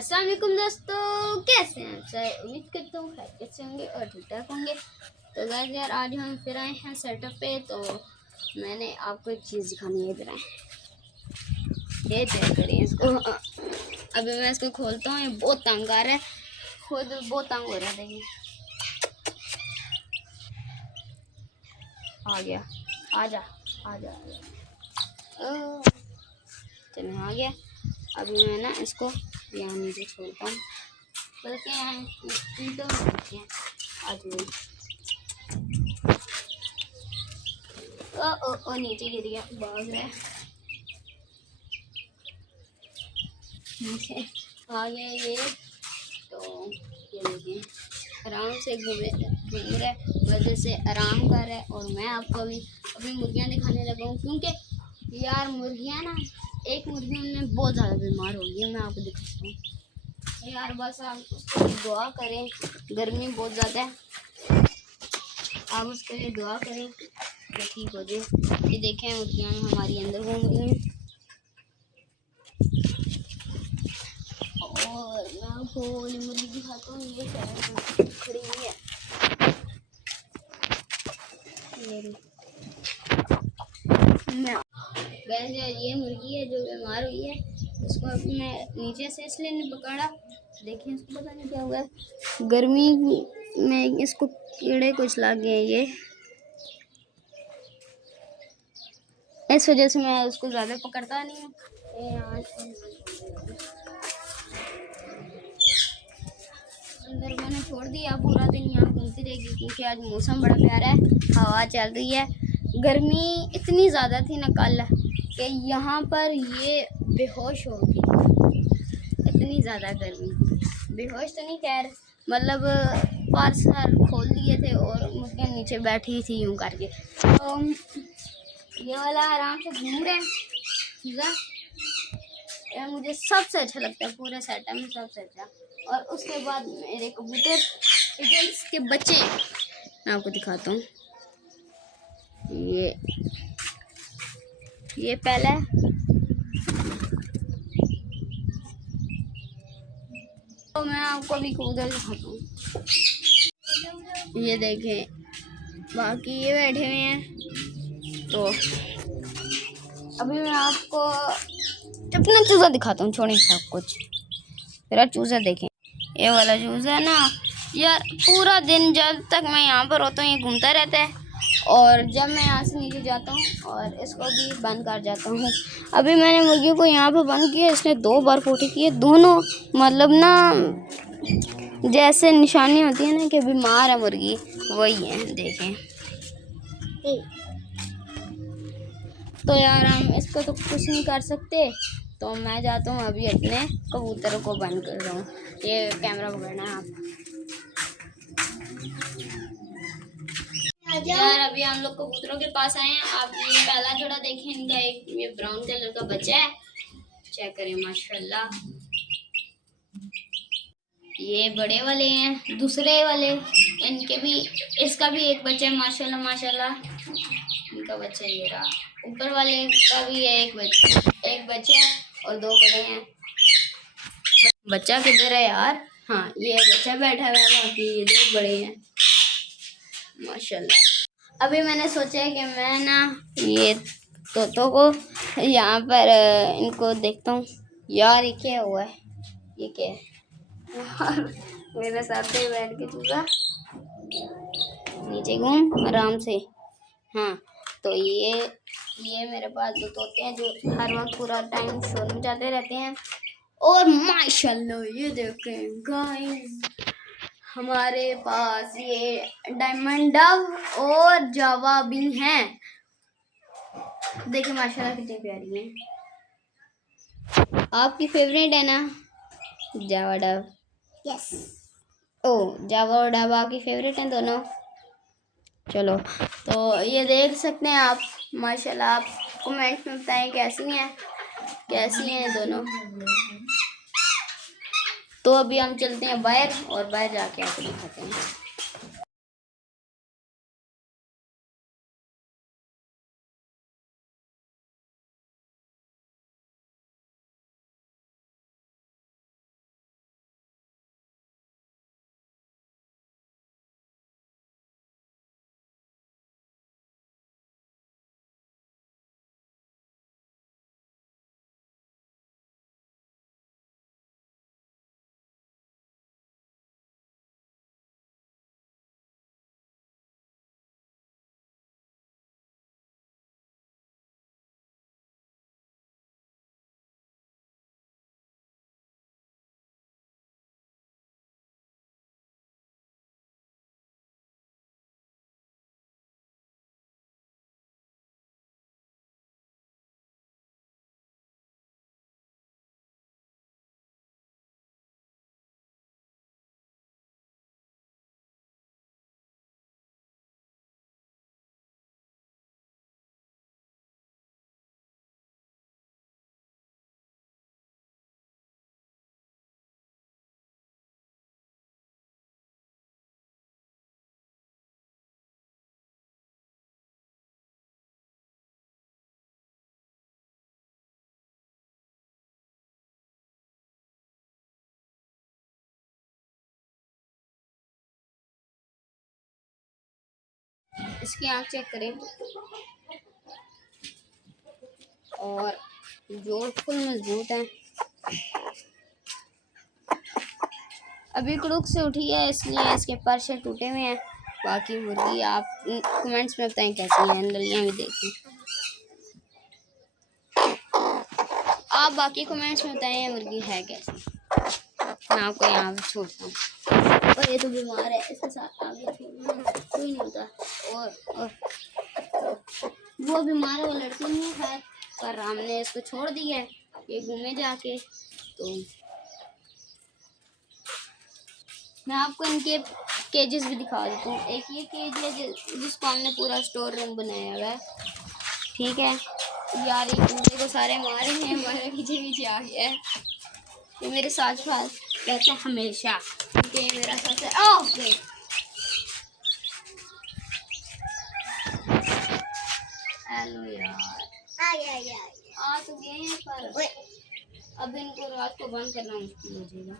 अस्सलाम वालेकुम दोस्तों, कैसे हैं आप सब। उम्मीद करता हूँ खैरियत से होंगे और ठीक ठाक होंगे। तो गाइस यार आज हम फिर आए हैं सेटअप पे। तो मैंने आपको एक चीज़ दिखानी है। इधर आए, ये चेक करिए इसको। अभी मैं इसको खोलता हूँ। ये बहुत तंग आ रहा है, खुद बहुत तंग हो रहा है। देखिए आ गया, आजा आजा। चलो आ गया। अभी मैं ना इसको यहाँ नीचे छोड़ता हूँ, बल्कि यहाँ ईंटों में रखते हैं। आज ओ नीचे गिर गया, भाग रहा है नीचे आ गया ये। तो ये देखिए आराम से घूम रहा है, वजह से आराम कर रहा है। और मैं आपको अभी अपनी मुर्गियाँ दिखाने लगा हूँ, क्योंकि यार मुर्गियाँ ना, एक मुर्गी में बहुत ज़्यादा बीमार हो गई है। मैं आपको दिखाता हूँ यार, बस आप उसके लिए दुआ करें। गर्मी बहुत ज़्यादा है, आप उसके लिए दुआ करें तो ठीक हो जाए। ये देखें मुर्गियाँ हमारी अंदर घूम रही हैं। और मैं आपको मुर्गी दिखाता हूँ, ये खड़ी हुई है। ये मुर्गी है जो बीमार हुई है। उसको अभी मैं नीचे से इसलिए नहीं पकड़ा, देखिए इसको पता नहीं क्या हुआ है। गर्मी में इसको कीड़े कुछ लग गए, ये इस वजह से मैं उसको ज़्यादा पकड़ता नहीं हूँ। अंदर मैंने छोड़ दिया, पूरा दिन यहाँ घूमती रहेगी, क्योंकि आज मौसम बड़ा प्यारा है, हवा चल रही है। गर्मी इतनी ज़्यादा थी ना कल कि यहाँ पर ये बेहोश हो गई, इतनी ज़्यादा गर्मी। बेहोश तो नहीं, खैर मतलब पार्सल खोल दिए थे और मुर्गियाँ नीचे बैठी थी यूँ करके। तो ये वाला आराम से घूम रहे हैं। ये मुझे सबसे अच्छा लगता है पूरे सेटअप में, सबसे अच्छा। और उसके बाद मेरे कबूतर पिजन्स के बच्चे मैं आपको दिखाता हूँ। ये पहला है, तो मैं आपको अभी कबूतर दिखाता हूँ। ये देखें, बाकी ये बैठे हुए हैं। तो अभी मैं आपको अपना चूज़ा दिखाता हूँ, छोड़ें सब कुछ। मेरा चूज़ा देखें, ये वाला चूज़ा है ना यार, पूरा दिन जब तक मैं यहाँ पर होता हूँ ये घूमता रहता है, और जब मैं यहाँ से नीचे जाता हूँ और इसको भी बंद कर जाता हूँ। अभी मैंने मुर्गी को यहाँ पर बंद किया, इसने 2 बार पोटी किए, दोनों मतलब ना जैसे निशानी होती है ना कि बीमार है मुर्गी, वही है। देखें तो यार हम इसको तो कुछ नहीं कर सकते। तो मैं जाता हूँ अभी अपने कबूतरों को बंद कर रहा हूँ। ये कैमरा पकड़ना है आप। यार अभी हम लोग कबूतरों के पास आए हैं। आप ये पहला जोड़ा देखें, इनका एक ये ब्राउन कलर का बच्चा है, चेक करें माशाल्लाह। ये बड़े वाले हैं, दूसरे वाले इनके भी, इसका भी एक बच्चा है माशाल्लाह माशाल्लाह। इनका बच्चा ये रहा, ऊपर वाले का भी एक बच्चा है और 2 बड़े हैं। बच्चा किधर है यार? हाँ ये बच्चा बैठा हुआ है, बाकी ये 2 बड़े हैं माशाल्लाह। अभी मैंने सोचा है कि मैं ना ये तोतों को यहाँ पर इनको देखता हूँ। यार ये क्या हुआ है, ये क्या है यार? मेरे साथ ही बैठ के चूजा नीचे घूम आराम से। हाँ तो ये मेरे पास 2 तोते हैं जो हर वक्त पूरा टाइम शोर मचाते रहते हैं। और माशाल्लाह ये देखें गाइस, हमारे पास ये डायमंड डव और जावा भी हैं। देखिए माशाल्लाह कितनी प्यारी है। आपकी फेवरेट है ना जावा डव? यस। ओ जावा और डव आपकी फेवरेट हैं दोनों? चलो तो ये देख सकते हैं आप माशाल्लाह। आप कमेंट में बताएं कैसी हैं दोनों। तो अभी हम चलते हैं बाहर, और बाहर जाके आपको दिखाते हैं। इसकी आँख चेक करें, और जोड़ फुल मजबूत है। अभी कुड़ुक से उठी है इसलिए इसके पर से टूटे हुए हैं। बाकी मुर्गी आप कमेंट्स में बताएं कैसी है, नलियाँ भी देखें। आप बाकी कमेंट्स में बताएं मुर्गी है कैसी। मैं आपको यहाँ पे छोड़ता हूँ। और ये तो बीमार है, इसके साथ आगे छोड़ना कोई नहीं होता। और वो बीमार है, वो लड़की नहीं है, पर हमने इसको छोड़ दिया है, ये घूमे जाके। तो मैं आपको इनके केजेस भी दिखा देता हूँ। एक ये केज है जिसको हमने पूरा स्टोर रूम बनाया हुआ है, ठीक है। यार ये चूजे को सारे मारे हैं, हमारे पीछे पीछे आ गया है। ये मेरे साथ साथ रहते हैं हमेशा, क्योंकि ये मेरा सबसे ओके। हेलो यार, आ तो गए हैं, पर अब इनको रात को बंद करना मुश्किल हो जाएगा।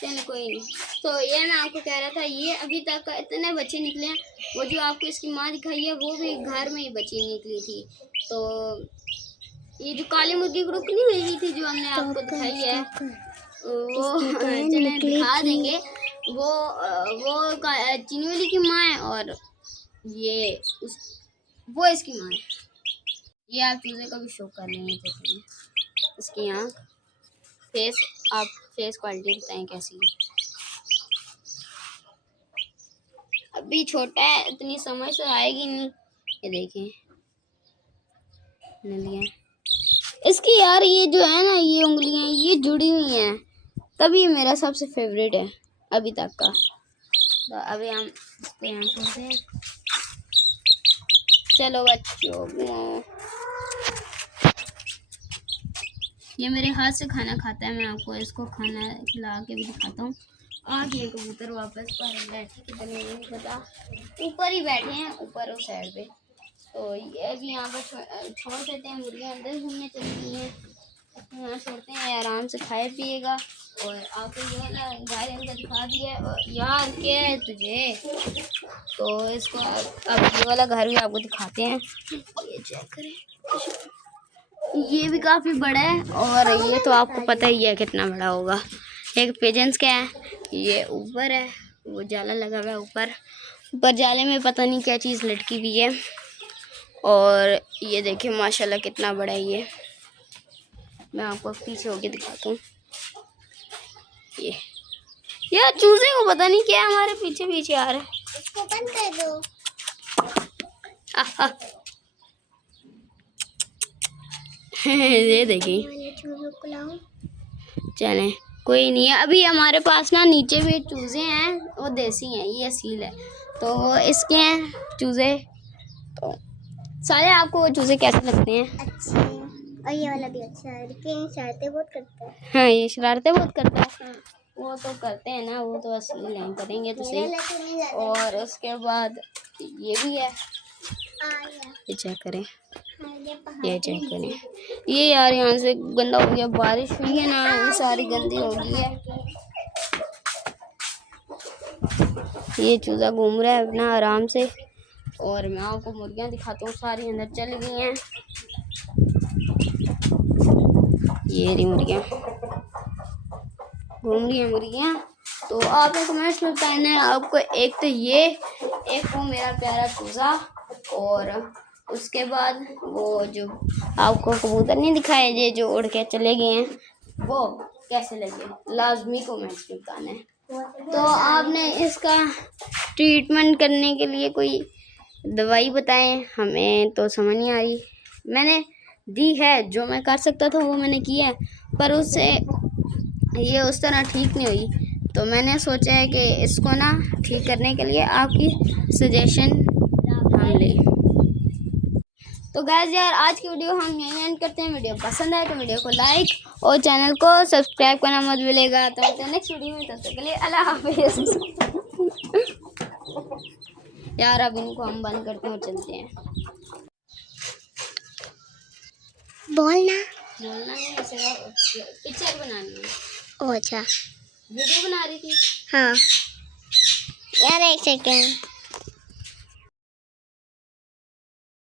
चलो कोई नहीं। तो ये मैं आपको कह रहा था, ये अभी तक इतने बच्चे निकले हैं। वो जो आपको इसकी माँ दिखाई है वो भी घर में ही बच्ची निकली थी। तो ये जो काली मुर्गी को रुकनी हुई थी जो हमने आपको दिखाई है, वो चलें दिखा देंगे। वो चिन्नी की माँ है, और ये वो इसकी माँ है। ये आप चूजे को भी शो कर लेंगे देखते हैं इसकी आँख, फेस। आप फेस क्वालिटी बताएं कैसी है। अभी छोटा है, इतनी समझ तो आएगी नहीं। ये देखें नलियाँ इसकी। यार ये जो है ना, ये उंगलियां ये जुड़ी हुई हैं, तभी ये मेरा सबसे फेवरेट है अभी तक का। तो अभी हम इस पे यहाँ छोड़ते हैं। चलो बच्चों, ये मेरे हाथ से खाना खाता है। मैं आपको इसको खाना खिला के भी दिखाता हूँ। आ गए कबूतर वापस, पर बैठे कितने नहीं पता, ऊपर ही बैठे हैं, ऊपर उस साइड पे। तो ये भी यहाँ पर छोड़ देते हैं। मुर्गियाँ अंदर घूमने चली गई हैं, यहाँ छोड़ते हैं, आराम से खाए पिएगा। और आपको जो है ना गाय अंदर दिखा दिया है। और यार क्या है तुझे, तो इसको अब ये वाला घर भी आपको दिखाते हैं। ये चेक करें, ये भी काफ़ी बड़ा है, और ये तो आपको पता ही है कितना बड़ा होगा। एक पिजन्स क्या है, ये ऊपर है, वो जाला लगा हुआ है ऊपर जाले में पता नहीं क्या चीज़ लटकी हुई है। और ये देखिए माशाल्लाह कितना बड़ा है ये। मैं आपको पीछे होके दिखाता हूँ। ये यार चूजे को पता नहीं क्या हमारे पीछे पीछे आ रहा है। इसको बंद कर दो। ये देखिए, चलें कोई नहीं है। अभी हमारे पास ना नीचे भी चूजे हैं, वो देसी हैं, ये असील है। तो इसके हैं चूजे। तो सारे आपको वो चूजे कैसे लगते हैं? अच्छे, और ये वाला भी अच्छा है, लेकिन शरारतें बहुत करता है। हाँ, ये शरारतें बहुत करता है। हाँ। वो तो करते हैं ना, वो तो असील हैं, करेंगे तो सही। और उसके बाद ये भी है, ये चेक करें, ये चेक करें। ये यार यहाँ से गंदा हो गया, बारिश हुई है ना, वो सारी गंदी हो गई है। ये चूजा घूम रहा है अपना आराम से। और मैं आपको मुर्गियाँ दिखाता हूँ, सारी अंदर चल गई हैं। ये रही मुर्गियाँ, घूम रही हैं मुर्गियाँ। तो आप कमेंट्स में बताना आपको, एक तो ये, एक वो मेरा प्यारा चूजा, और उसके बाद वो जो आपको कबूतर नहीं दिखाए ये जो उड़ के चले गए हैं, वो कैसे लगे लाजमी कमेंट्स में बताना है। तो आपने इसका ट्रीटमेंट करने के लिए कोई दवाई बताएं, हमें तो समझ नहीं आ रही। मैंने दी है, जो मैं कर सकता था वो मैंने किया है, पर उससे ये उस तरह ठीक नहीं हुई। तो मैंने सोचा है कि इसको ना ठीक करने के लिए आपकी सजेशन हम लें। तो गाइस यार आज की वीडियो हम यहीं एंड करते हैं। वीडियो पसंद आए तो वीडियो को लाइक और चैनल को सब्सक्राइब करना मत भूलिएगा। तो मिलते हैं नेक्स्ट वीडियो में, तब तक के लिए अल्लाह हाफिज़। यार अब इनको हम बंद करते हैं और चलते हैं। बोलना नहीं, पिक्चर बनानी है। ओह अच्छा, वीडियो बना रही थी। हाँ यार, एक सेकेंड।